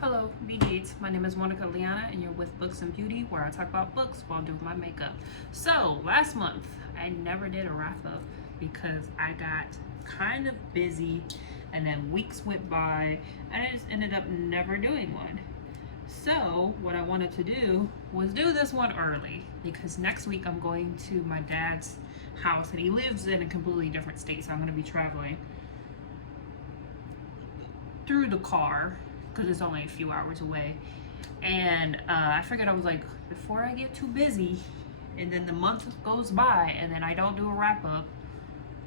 Hello, BGs. My name is Monica Liana, and you're with Books and Beauty, where I talk about books while doing my makeup. So, last month, I never did a wrap up because I got kind of busy, and then weeks went by, and I just ended up never doing one. So, what I wanted to do was do this one early because next week I'm going to my dad's house, and he lives in a completely different state, so I'm going to be traveling through the car because it's only a few hours away. And I figured, I was like, before I get too busy and then the month goes by and then I don't do a wrap up,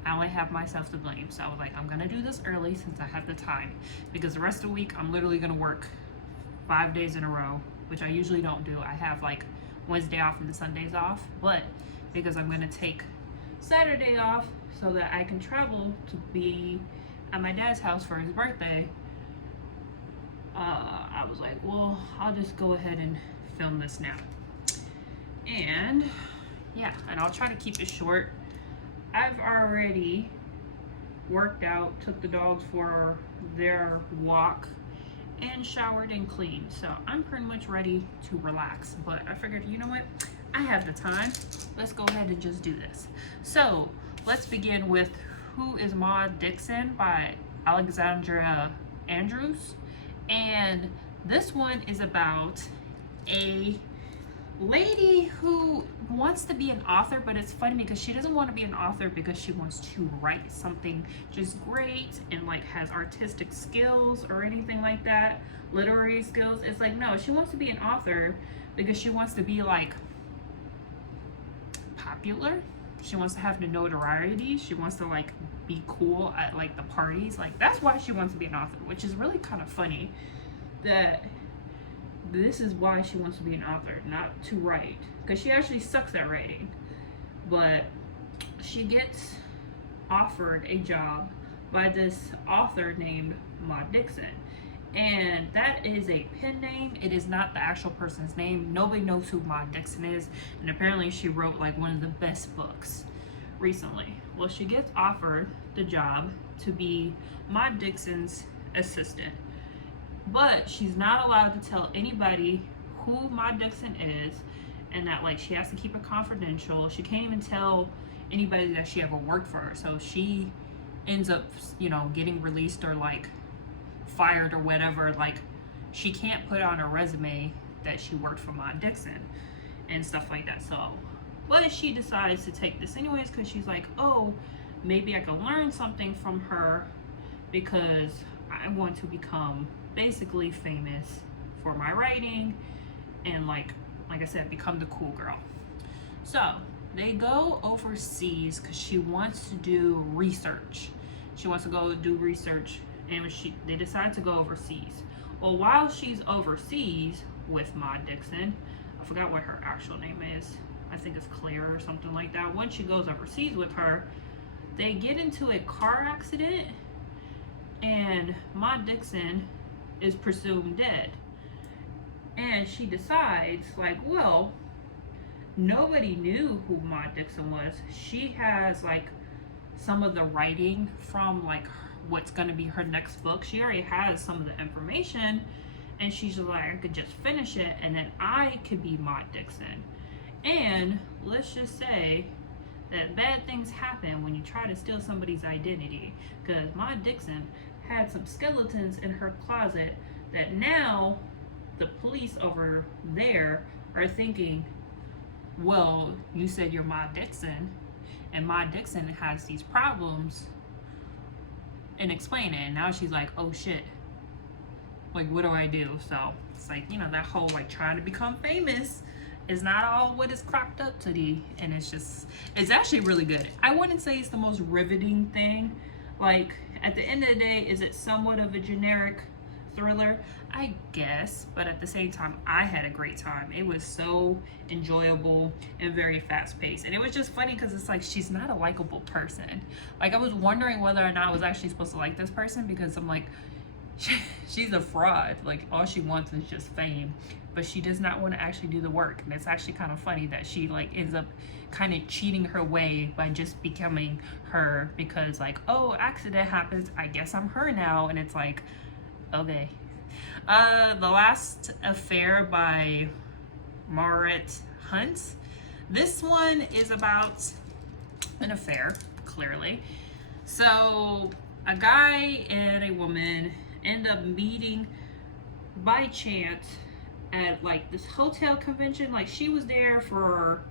I only have myself to blame. So I was like, I'm gonna do this early since I have the time, because the rest of the week I'm literally gonna work 5 days in a row, which I usually don't do. I have like Wednesday off and the Sundays off, but because I'm gonna take Saturday off so that I can travel to be at my dad's house for his birthday, I was like, well, I'll just go ahead and film this now. And yeah, and I'll try to keep it short. I've already worked out, took the dogs for their walk, and showered and cleaned. So I'm pretty much ready to relax. But I figured, you know what? I have the time. Let's go ahead and just do this. So let's begin with Who is Ma Dixon by Alexandra Andrews. And this one is about a lady who wants to be an author, but it's funny because she doesn't want to be an author because she wants to write something just great and like has artistic skills or anything like that, literary skills. It's like, no, she wants to be an author because she wants to be like popular. She wants to have the notoriety. She wants to like be cool at like the parties. Like, that's why she wants to be an author, which is really kind of funny that this is why she wants to be an author, not to write, because she actually sucks at writing. But she gets offered a job by this author named Ma Dixon, and that is a pen name. It is not the actual person's name. Nobody knows who Ma Dixon is, and apparently she wrote like one of the best books recently. Well, she gets offered the job to be Ma Dixon's assistant, but she's not allowed to tell anybody who Ma Dixon is, and that like she has to keep it confidential. She can't even tell anybody that she ever worked for her. So she ends up, you know, getting released or like fired or whatever. Like, she can't put on her resume that she worked for Ma Dixon and stuff like that. So, but she decides to take this anyways because she's like, oh, maybe I can learn something from her because I want to become basically famous for my writing and like I said, become the cool girl. So they go overseas because she wants to do research. She wants to go do research, and they decide to go overseas. Well, while she's overseas with Ma Dixon, I forgot what her actual name is. I think it's Claire or something like that. Once she goes overseas with her, they get into a car accident, and Ma Dixon is presumed dead. And she decides, like, well, nobody knew who Ma Dixon was. She has like some of the writing from like what's going to be her next book. She already has some of the information, and she's like, I could just finish it and then I could be Ma Dixon. And let's just say that bad things happen when you try to steal somebody's identity, because Ma Dixon had some skeletons in her closet that now the police over there are thinking, well, you said you're Ma Dixon, and Ma Dixon has these problems, and explain it. And now she's like, oh shit, like, what do I do? So it's like, you know, that whole like trying to become famous is not all what is cropped up to be. And it's actually really good. I wouldn't say it's the most riveting thing. Like, at the end of the day, is it somewhat of a generic thriller? I guess, but at the same time, I had a great time. It was so enjoyable and very fast paced, and it was just funny because it's like, she's not a likable person. Like, I was wondering whether or not I was actually supposed to like this person, because I'm like, she's a fraud. Like, all she wants is just fame, but she does not want to actually do the work. And it's actually kind of funny that she like ends up kind of cheating her way by just becoming her, because like, oh, accident happens, I guess I'm her now. And it's like, okay, The Last Affair by Marit Hunt. This one is about an affair, clearly. So a guy and a woman end up meeting by chance at like this hotel convention. Like she was there for,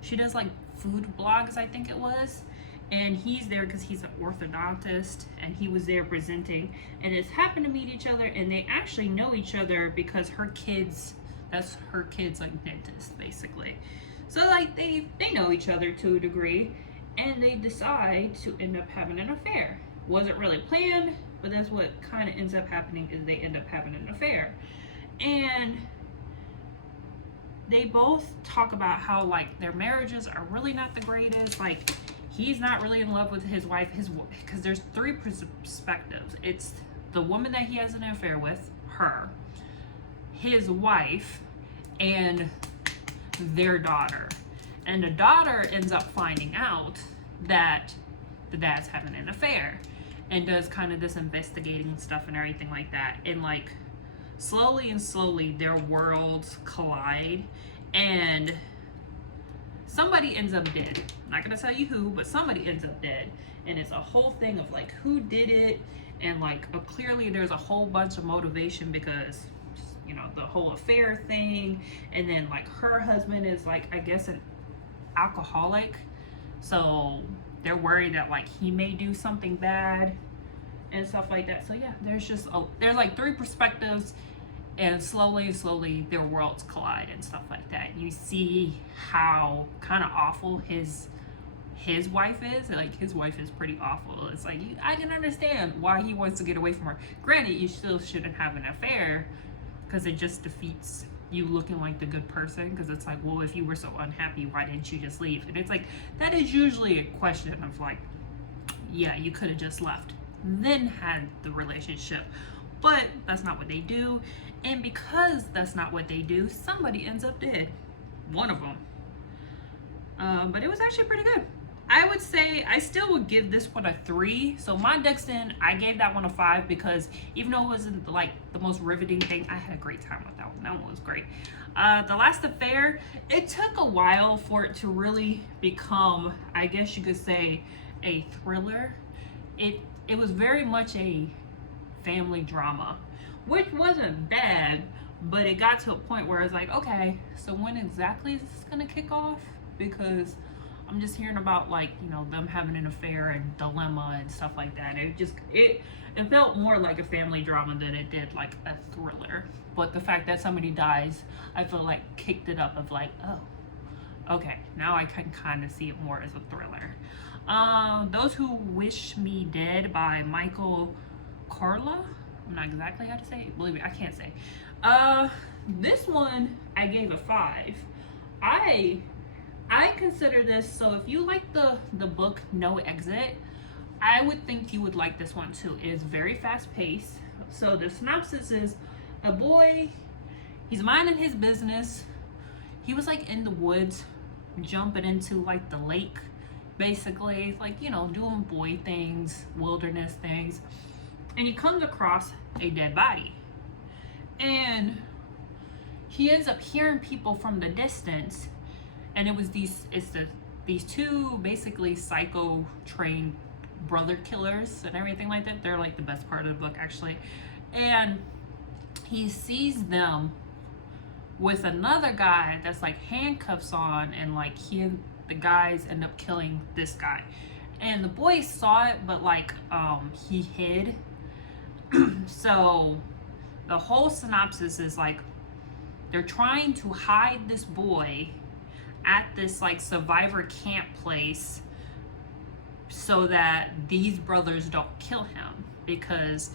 she does like food blogs, I think it was, and he's there because he's an orthodontist, and he was there presenting, and it's happened to meet each other, and they actually know each other because her kids, that's her kids, like dentist basically. So like they know each other to a degree, and they decide to end up having an affair. Wasn't really planned, but that's what kind of ends up happening, is they end up having an affair. And they both talk about how like their marriages are really not the greatest. Like he's not really in love with his wife, because there's three perspectives. It's the woman that he has an affair with, her, his wife, and their daughter. And the daughter ends up finding out that the dad's having an affair, and does kind of this investigating stuff and everything like that. And like slowly and slowly their worlds collide, and somebody ends up dead. I'm not gonna tell you who, but somebody ends up dead. And it's a whole thing of like who did it, and like clearly there's a whole bunch of motivation because, you know, the whole affair thing. And then like her husband is like, I guess, an alcoholic, so they're worried that like he may do something bad and stuff like that. So yeah, there's there's like three perspectives, and slowly their worlds collide and stuff like that. You see how kind of awful his wife is. Like his wife is pretty awful. It's like I can understand why he wants to get away from her. Granted, you still shouldn't have an affair, because it just defeats you looking like the good person. Because it's like, well, if you were so unhappy, why didn't you just leave? And it's like, that is usually a question of like, yeah, you could have just left, then had the relationship. But that's not what they do. And because that's not what they do, somebody ends up dead. One of them. But it was actually pretty good. I would say I still would give this one a 3. So Ma Dixon, I gave that one a 5 because even though it wasn't like the most riveting thing, I had a great time with that one. That one was great. The Last Affair, it took a while for it to really become, I guess you could say, a thriller. It was very much a family drama, which wasn't bad, but it got to a point where it's like, okay, so when exactly is this gonna kick off? Because I'm just hearing about like, you know, them having an affair and dilemma and stuff like that. It felt more like a family drama than it did like a thriller. But the fact that somebody dies, I feel like kicked it up of like, oh, okay, now I can kind of see it more as a thriller. Those Who Wish Me Dead by Michael Carla. I'm not exactly how to say it. Believe me, I can't say. This one I gave a 5. I consider this, so if you like the book No Exit, I would think you would like this one too. It is very fast paced. So the synopsis is a boy, he's minding his business. He was like in the woods, jumping into like the lake, basically, like, you know, doing boy things, wilderness things. And he comes across a dead body. And he ends up hearing people from the distance. And it was these two basically psycho trained brother killers and everything like that. They're like the best part of the book actually. And he sees them with another guy that's like handcuffs on, and like he and the guys end up killing this guy. And the boy saw it, but like he hid. So the whole synopsis is like they're trying to hide this boy at this like survivor camp place so that these brothers don't kill him, because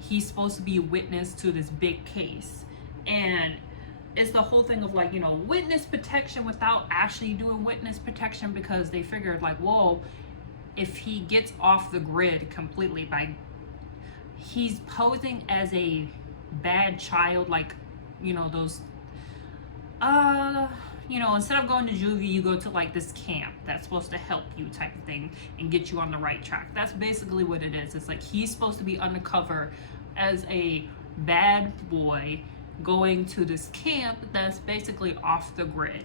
he's supposed to be a witness to this big case. And it's the whole thing of like, you know, witness protection without actually doing witness protection, because they figured like, whoa, if he gets off the grid completely, by he's posing as a bad child, like, you know, those you know, instead of going to juvie, you go to like this camp that's supposed to help you type of thing and get you on the right track. That's basically what it is. It's like he's supposed to be undercover as a bad boy going to this camp that's basically off the grid.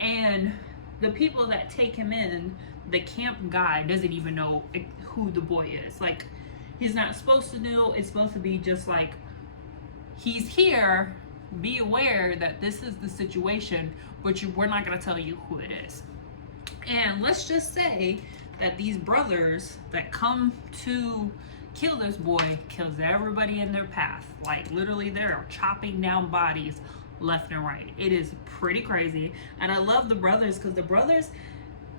And the people that take him in, the camp guy doesn't even know who the boy is. Like, he's not supposed to know. It's supposed to be just like, he's here, be aware that this is the situation, but we're not going to tell you who it is. And let's just say that these brothers that come to kill this boy kills everybody in their path. Like, literally, they're chopping down bodies left and right. It is pretty crazy. And I love the brothers, because the brothers,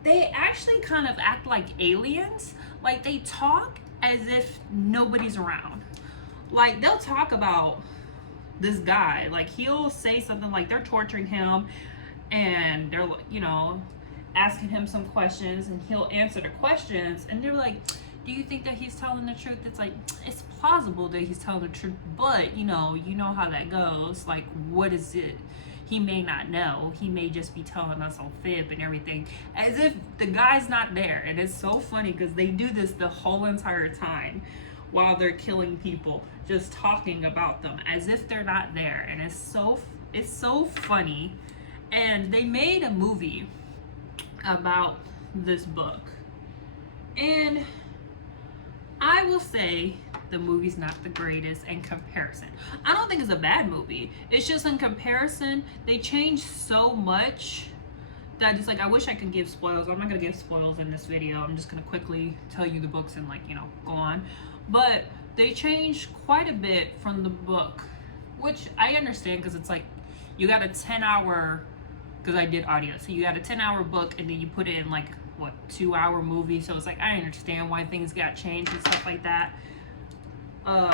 they actually kind of act like aliens. Like, they talk as if nobody's around. Like, they'll talk about this guy. Like, he'll say something like they're torturing him, and they're, you know, asking him some questions, and he'll answer the questions, and they're like, do you think that he's telling the truth? It's like, it's plausible that he's telling the truth, but you know how that goes. Like, what is it? He may not know. He may just be telling us a fib and everything, as if the guy's not there. And it's so funny because they do this the whole entire time while they're killing people, just talking about them as if they're not there. And it's so funny. And they made a movie about this book, and I will say the movie's not the greatest in comparison. I don't think it's a bad movie. It's just in comparison, they changed so much that it's like, I wish I could give spoilers. I'm not gonna give spoilers in this video. I'm just gonna quickly tell you the books and, like, you know, go on. But they changed quite a bit from the book, which I understand, because it's like, you got a 10-hour, because I did audio, so you got a 10-hour book and then you put it in, like, what, 2-hour movie. So it's like, I understand why things got changed and stuff like that. Let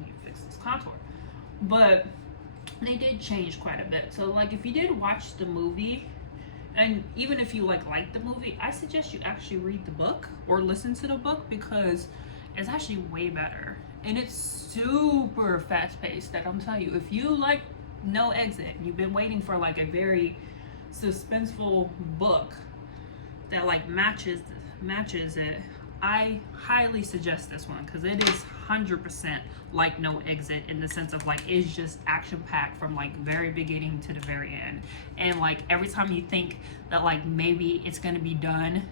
me fix this contour. But they did change quite a bit. So, like, if you did watch the movie, and even if you like the movie, I suggest you actually read the book or listen to the book, because it's actually way better. And it's super fast paced. That I'm telling you, if you like No Exit, you've been waiting for like a very suspenseful book that like matches it, I highly suggest this one, because it is 100% like No Exit, in the sense of like, it's just action packed from like very beginning to the very end. And like, every time you think that like maybe it's gonna be done,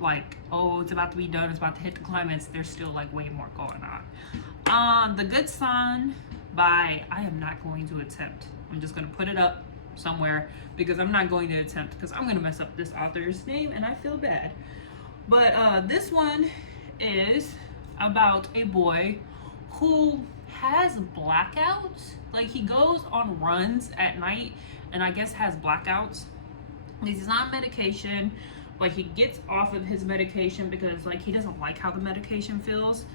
like, oh, it's about to be done, it's about to hit the climax, there's still like way more going on. The Good Son by, I am not going to attempt, I'm just gonna put it up somewhere, because I'm not going to attempt, because I'm gonna mess up this author's name and I feel bad. But this one is about a boy who has blackouts. Like, he goes on runs at night and I guess has blackouts. He's on medication, but he gets off of his medication because like he doesn't like how the medication feels.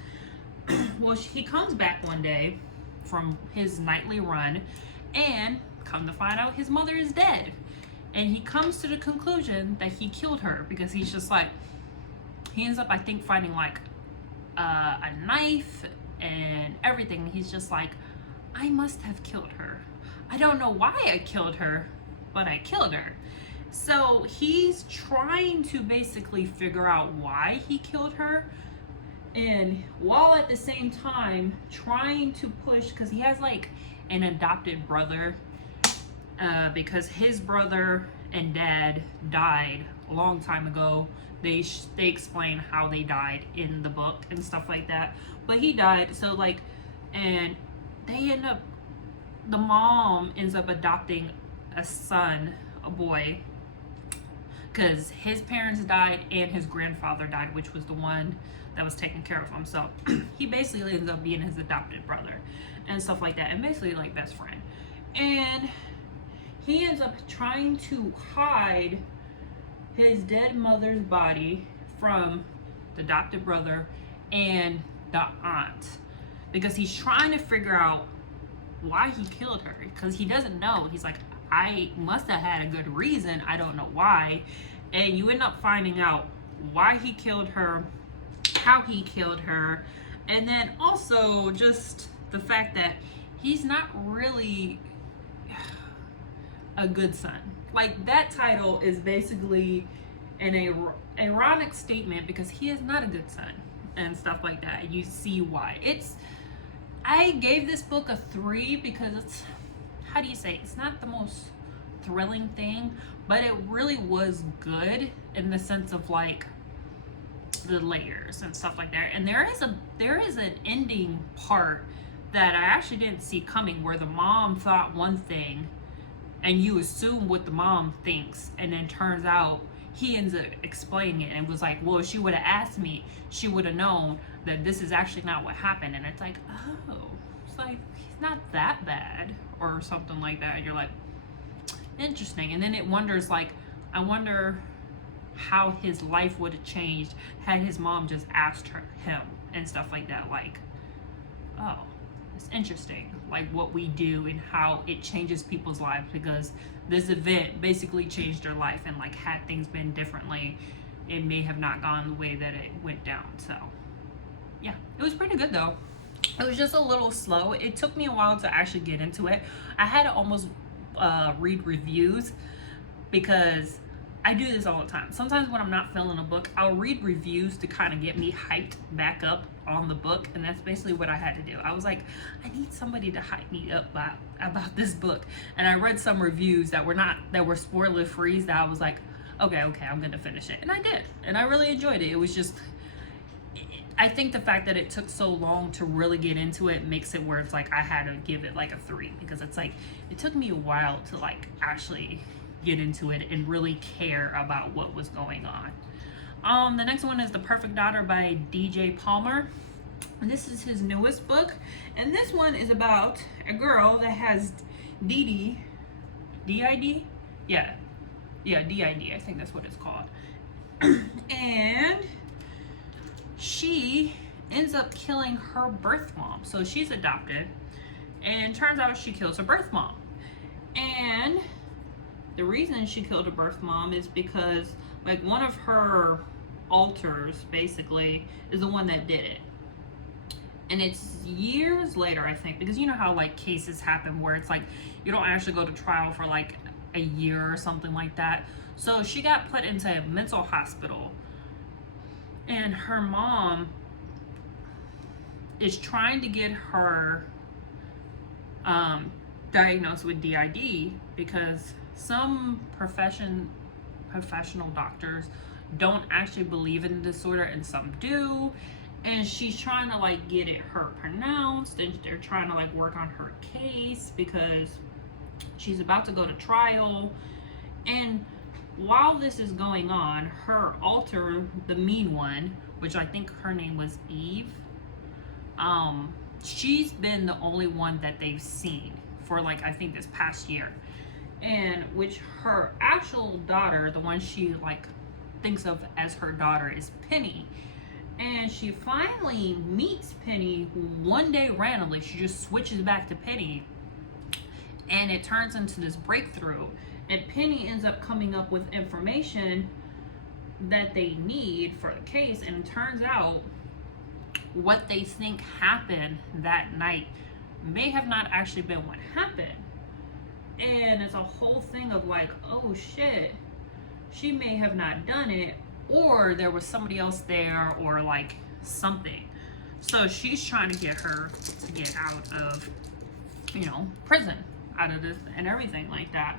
Well, he comes back one day from his nightly run, and come to find out his mother is dead. And he comes to the conclusion that he killed her, because he's just like, he ends up, I think, finding like a knife and everything. He's just like, I must have killed her. I don't know why I killed her, but I killed her. So he's trying to basically figure out why he killed her, and while at the same time trying to push, because he has like an adopted brother, because his brother and dad died a long time ago. They explain how they died in the book and stuff like that, but he died. So like, and they end up, the mom ends up adopting a son, a boy, because his parents died and his grandfather died, which was the one that was taking care of him. So he basically ends up being his adopted brother and stuff like that, and basically like best friend. And he ends up trying to hide his dead mother's body from the adopted brother and the aunt, because he's trying to figure out why he killed her, because he doesn't know. He's like, I must have had a good reason, I don't know why. And you end up finding out why he killed her, how he killed her, and then also just the fact that he's not really a good son. Like, that title is basically an ironic statement, because he is not a good son and stuff like that. You see why. I gave this book a 3 because it's, how do you say, it's not the most thrilling thing, but it really was good in the sense of like the layers and stuff like that. And there is an ending part that I actually didn't see coming, where the mom thought one thing and you assume what the mom thinks, and then turns out he ends up explaining it and was like, well, if she would have asked me, she would have known that this is actually not what happened. And it's like, oh, it's like, he's not that bad or something like that. And you're like, interesting. And then it wonders, like, I wonder how his life would have changed had his mom just asked him and stuff like that. Like, oh, it's interesting, like what we do and how it changes people's lives, because this event basically changed their life, and like had things been differently, it may have not gone the way that it went down. So yeah, it was pretty good though. It was just a little slow. It took me a while to actually get into it. I had to almost read reviews, because I do this all the time. Sometimes when I'm not feeling a book, I'll read reviews to kind of get me hyped back up on the book, and that's basically what I had to do. I was like, I need somebody to hype me up about this book, and I read some reviews that were spoiler free, that I was like, okay, I'm gonna finish it, and I did, and I really enjoyed it. It was just, I think the fact that it took so long to really get into it makes it where it's like I had to give it like a 3, because it's like it took me a while to like actually get into it and really care about what was going on. The next one is The Perfect Daughter by DJ Palmer. And this is his newest book, and this one is about a girl that has DID. DID? Yeah, DID, I think that's what it's called. And she ends up killing her birth mom. So she's adopted, and turns out she kills her birth mom. And the reason she killed her birth mom is because like one of her alters basically is the one that did it. And it's years later, I think, because you know how like cases happen where it's like you don't actually go to trial for like a year or something like that. So she got put into a mental hospital, and her mom is trying to get her diagnosed with DID, because some professional doctors don't actually believe in the disorder, and some do. And she's trying to like get her pronounced, and they're trying to like work on her case because she's about to go to trial. And while this is going on, her alter, the mean one, which I think her name was Eve, she's been the only one that they've seen for like I think this past year. And which her actual daughter, the one she like thinks of as her daughter, is Penny. And she finally meets Penny one day randomly. She just switches back to Penny, and it turns into this breakthrough. And Penny ends up coming up with information that they need for the case, and it turns out what they think happened that night may have not actually been what happened. And it's a whole thing of like, oh shit, she may have not done it, or there was somebody else there, or like something. So she's trying to get her to get out of, prison, out of this and everything like that.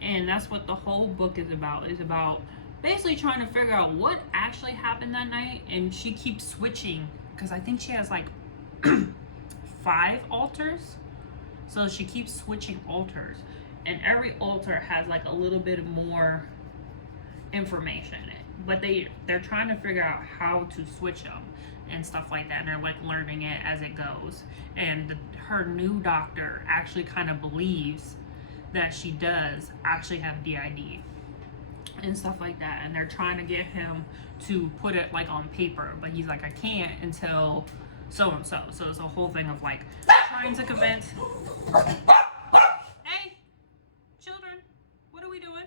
And that's what the whole book is about basically trying to figure out what actually happened that night. And she keeps switching, because I think she has like 5 alters. So she keeps switching alters, and every alter has like a little bit more information in it, but they're trying to figure out how to switch them and stuff like that. And they're like learning it as it goes. And her new doctor actually kind of believes that she does actually have DID and stuff like that, and they're trying to get him to put it like on paper, but he's like, I can't until so and so. So it's a whole thing of like trying to convince. Hey, children, what are we doing?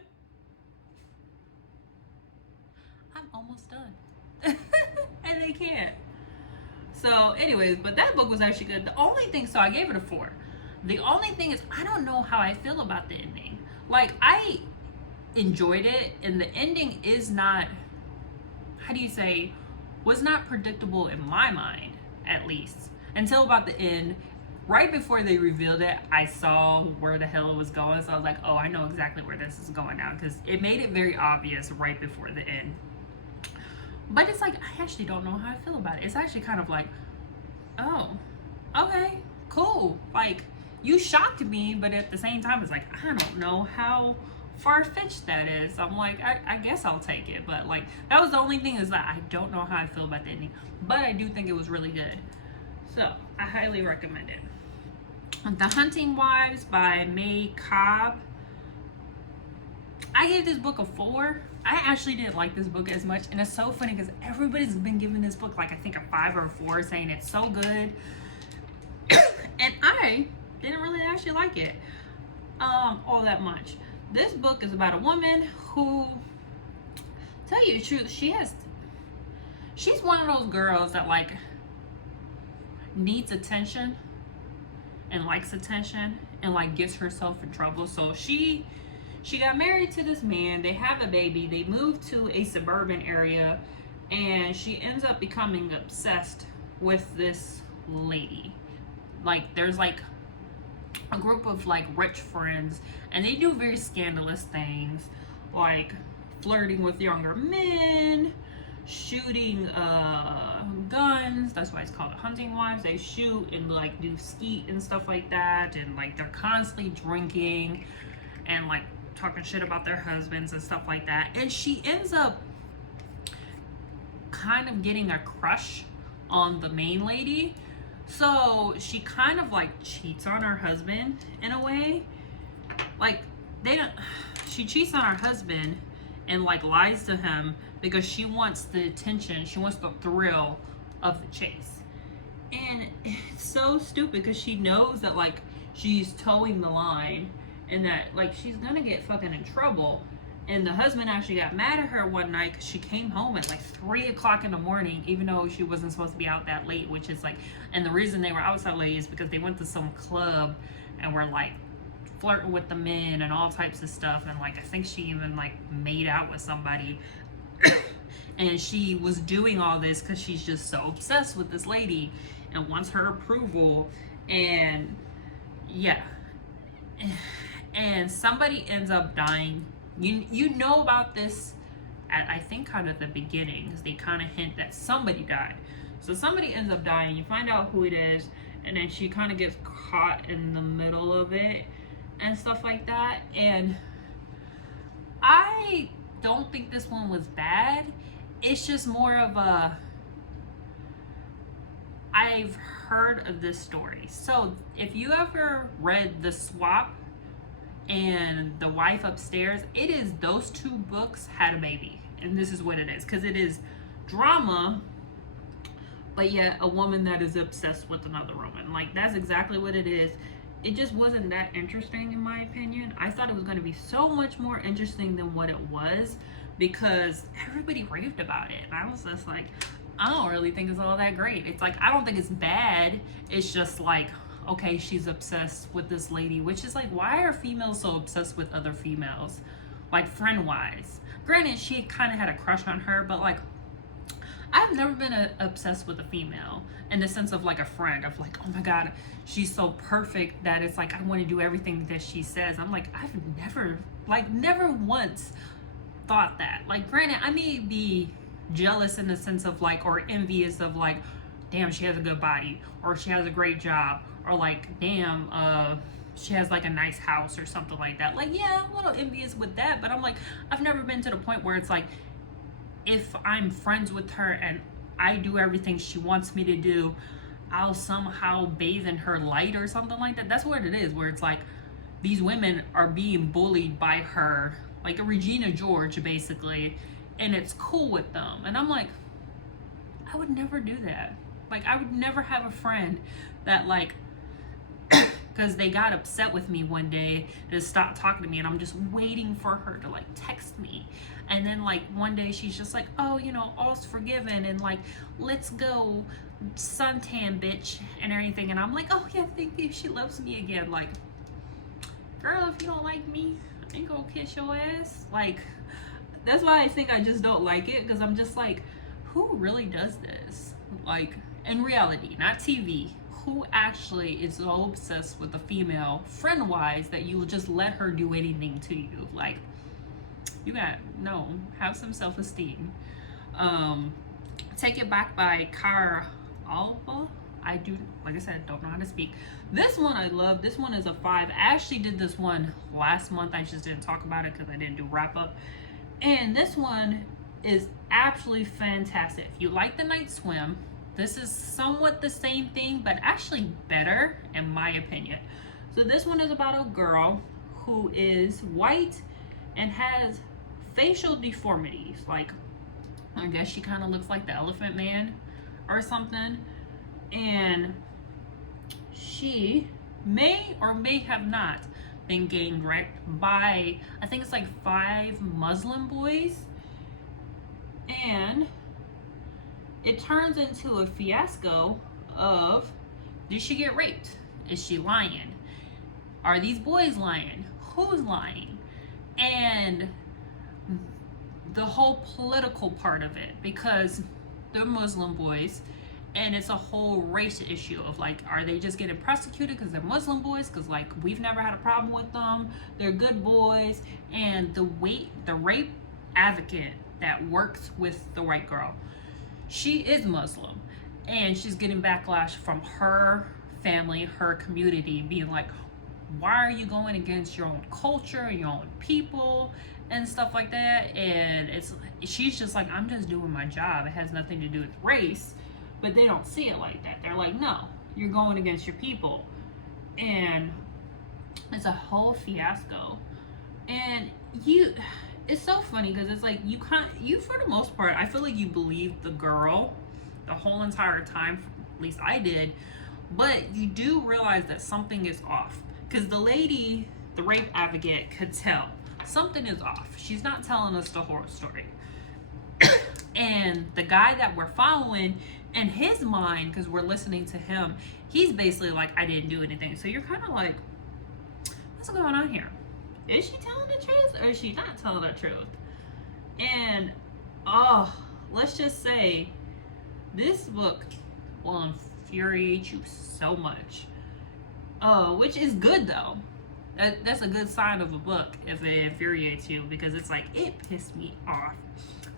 I'm almost done. And they can't. So anyways, but that book was actually good. The only thing, so I gave it a 4. The only thing is, I don't know how I feel about the ending. Like, I enjoyed it, and the ending is not, how do you say, was not predictable in my mind, at least. until about the end. Right before they revealed it, I saw where the hell it was going. So I was like, oh, I know exactly where this is going now, because it made it very obvious right before the end. But it's like, I actually don't know how I feel about it. It's actually kind of like, oh, okay, cool. Like, you shocked me, but at the same time, it's like, I don't know how far-fetched that is. I'm like, I guess I'll take it. But like, that was the only thing, is that I don't know how I feel about the ending. But I do think it was really good. So, I highly recommend it. The Hunting Wives by May Cobb. I gave this book a 4. I actually didn't like this book as much, and it's so funny because everybody's been giving this book like, I think, a 5 or a 4, saying it's so good. And I didn't really actually like it all that much. This book is about a woman who, tell you the truth, she's one of those girls that like needs attention and likes attention and like gets herself in trouble. So she got married to this man, they have a baby, they move to a suburban area, and she ends up becoming obsessed with this lady. Like, there's like a group of like rich friends, and they do very scandalous things, like flirting with younger men, shooting guns. That's why it's called the Hunting Wives. They shoot and like do skeet and stuff like that, and like they're constantly drinking and like talking shit about their husbands and stuff like that. And she ends up kind of getting a crush on the main lady, so she kind of like cheats on her husband in a way. Like, she cheats on her husband and like lies to him because she wants the attention, she wants the thrill of the chase. And it's so stupid because she knows that like she's towing the line and that like she's gonna get fucking in trouble. And the husband actually got mad at her one night because she came home at like 3 o'clock in the morning, even though she wasn't supposed to be out that late, which is like, and the reason they were out so late is because they went to some club and were like flirting with the men and all types of stuff. And like, I think she even like made out with somebody. And she was doing all this because she's just so obsessed with this lady and wants her approval. And yeah. And somebody ends up dying. You know about this at, I think, kind of the beginning, because they kind of hint that somebody died. So somebody ends up dying, you find out who it is, and then she kind of gets caught in the middle of it and stuff like that. And I don't think this one was bad. It's just more of a, I've heard of this story. So if you ever read The Swap and The Wife Upstairs, it is those 2 books had a baby, and this is what it is, because it is drama, but yet a woman that is obsessed with another woman. Like, that's exactly what it is. It just wasn't that interesting in my opinion. I thought it was going to be so much more interesting than what it was, because everybody raved about it, and I was just like, I don't really think it's all that great. It's like, I don't think it's bad, it's just like, okay, she's obsessed with this lady, which is like, why are females so obsessed with other females? Like, friend-wise. Granted, she kind of had a crush on her, but like, I've never been obsessed with a female in the sense of like a friend, of like, oh my god, she's so perfect that it's like I want to do everything that she says. I'm like, I've never once thought that. Like, granted, I may be jealous in the sense of like, or envious of like, damn, she has a good body, or she has a great job, or like, damn, she has like a nice house or something like that. Like, yeah, I'm a little envious with that, but I'm like, I've never been to the point where it's like, if I'm friends with her and I do everything she wants me to do, I'll somehow bathe in her light or something like that. That's what it is, where it's like, these women are being bullied by her, like a Regina George, basically, and it's cool with them. And I'm like, I would never do that. Like, I would never have a friend that like, because they got upset with me one day, to stop talking to me, and I'm just waiting for her to like text me. And then like one day she's just like, oh, you know, all's forgiven, and like, let's go suntan, bitch, and everything. And I'm like, oh yeah, thank you, she loves me again. Like, girl, if you don't like me, I ain't gonna kiss your ass. Like, that's why I think I just don't like it, because I'm just like, who really does this? Like, in reality, not TV, who actually is so obsessed with a female friend wise that you will just let her do anything to you? Like, you got no, have some self-esteem. Take It Back by Cara Alba. I do, like I said, don't know how to speak. This one I love. This one is a 5. I actually did this one last month. I just didn't talk about it because I didn't do wrap up. And this one is absolutely fantastic. If you like The Night Swim, this is somewhat the same thing, but actually better in my opinion. So this one is about a girl who is white and has facial deformities. Like, I guess she kind of looks like the Elephant Man or something. And she may or may have not been gang raped by, I think it's like 5 Muslim boys. And it turns into a fiasco of, did she get raped? Is she lying? Are these boys lying? Who's lying? And the whole political part of it, because they're Muslim boys, and it's a whole race issue of like, are they just getting prosecuted because they're Muslim boys? Because like, we've never had a problem with them. They're good boys. And the rape advocate that works with the white girl, she is Muslim, and she's getting backlash from her family, her community, being like, why are you going against your own culture, your own people, and stuff like that? And she's just like, I'm just doing my job. It has nothing to do with race. But they don't see it like that. They're like, no, you're going against your people. And it's a whole fiasco. And it's so funny because it's like, you for the most part, I feel like you believe the girl the whole entire time, at least I did, but you do realize that something is off. Because the lady, the rape advocate, could tell something is off. She's not telling us the horror story. And the guy that we're following, in his mind, because we're listening to him, he's basically like, I didn't do anything. So you're kind of like, what's going on here? Is she telling the truth or is she not telling the truth? And let's just say this book will infuriate you so much, which is good though. That's a good sign of a book if it infuriates you, because it's like, it pissed me off.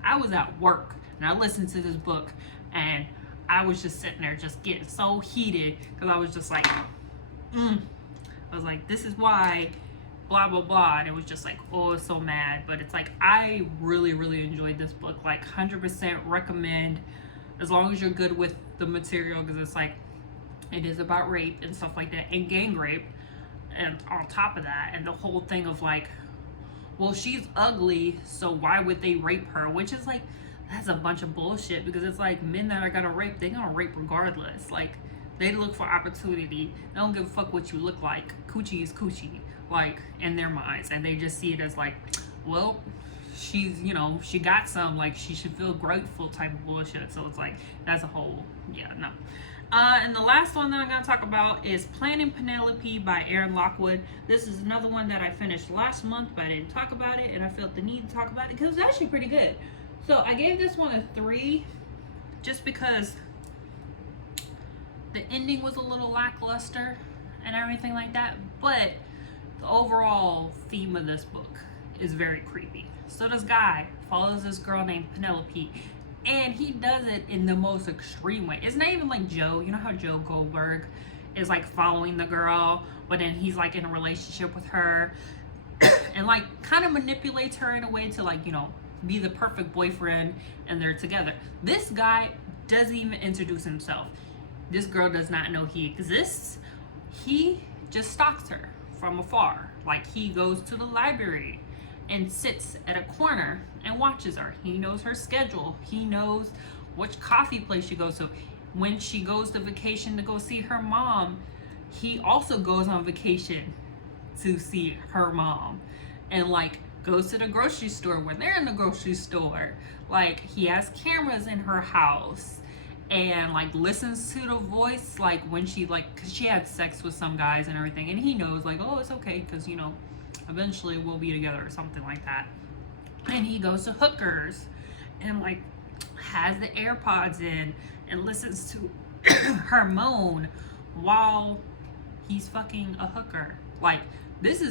I was at work and I listened to this book and I was just sitting there just getting so heated because I was just like, I was like, this is why blah blah blah. And it was just like, oh, so mad. But it's like, I really enjoyed this book. Like 100% recommend, as long as you're good with the material, because it's like, it is about rape and stuff like that, and gang rape. And on top of that, and the whole thing of like, well, she's ugly, so why would they rape her? Which is like, that's a bunch of bullshit, because it's like, men that are gonna rape, they're gonna rape regardless. Like, they look for opportunity. They don't give a fuck what you look like. Coochie is coochie, like, in their minds. And they just see it as like, well, she's, she got some, like, she should feel grateful type of bullshit. So it's like, that's a whole, no. And the last one that I'm going to talk about is Planning Penelope by Aaron Lockwood. This is another one that I finished last month, but I didn't talk about it, and I felt the need to talk about it because it's actually pretty good. So I gave this one a 3 just because the ending was a little lackluster and everything like that, but the overall theme of this book is very creepy. So this guy follows this girl named Penelope, and he does it in the most extreme way. It's not even like Joe. You know how Joe Goldberg is like following the girl, but then he's like in a relationship with her and like kind of manipulates her in a way to like, be the perfect boyfriend, and they're together. This guy doesn't even introduce himself. This girl does not know he exists. He just stalks her from afar. Like, he goes to the library and sits at a corner and watches her. He knows her schedule. He knows which coffee place she goes to. When she goes to vacation to go see her mom, he also goes on vacation to see her mom. And like, goes to the grocery store when they're in the grocery store. Like, he has cameras in her house, and like listens to the voice, like when she, like, cause she had sex with some guys and everything, and he knows like, oh, it's okay, cause eventually we'll be together or something like that. And he goes to hookers and like has the AirPods in and listens to her moan while he's fucking a hooker. Like, it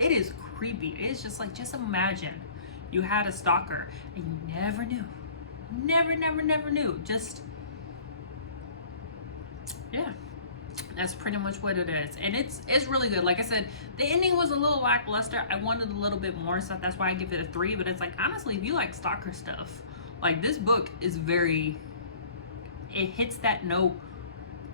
is creepy. It's just like, just imagine you had a stalker and you never knew. Never knew. Just, yeah. That's pretty much what it is. And it's really good. Like I said, the ending was a little lackluster. I wanted a little bit more stuff. That's why I give it a 3. But it's like, honestly, if you like stalker stuff, like, this book is it hits that note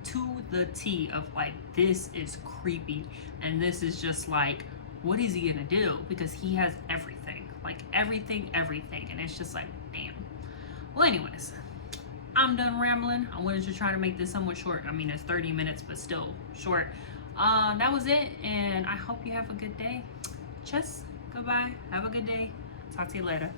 to the T of like, this is creepy. And this is just like, what is he gonna do? Because he has everything. Like, everything. And it's just like, damn. Well, anyways, I'm done rambling. I wanted to try to make this somewhat short. I mean, it's 30 minutes, but still short. That was it, and I hope you have a good day. Goodbye. Have a good day. Talk to you later.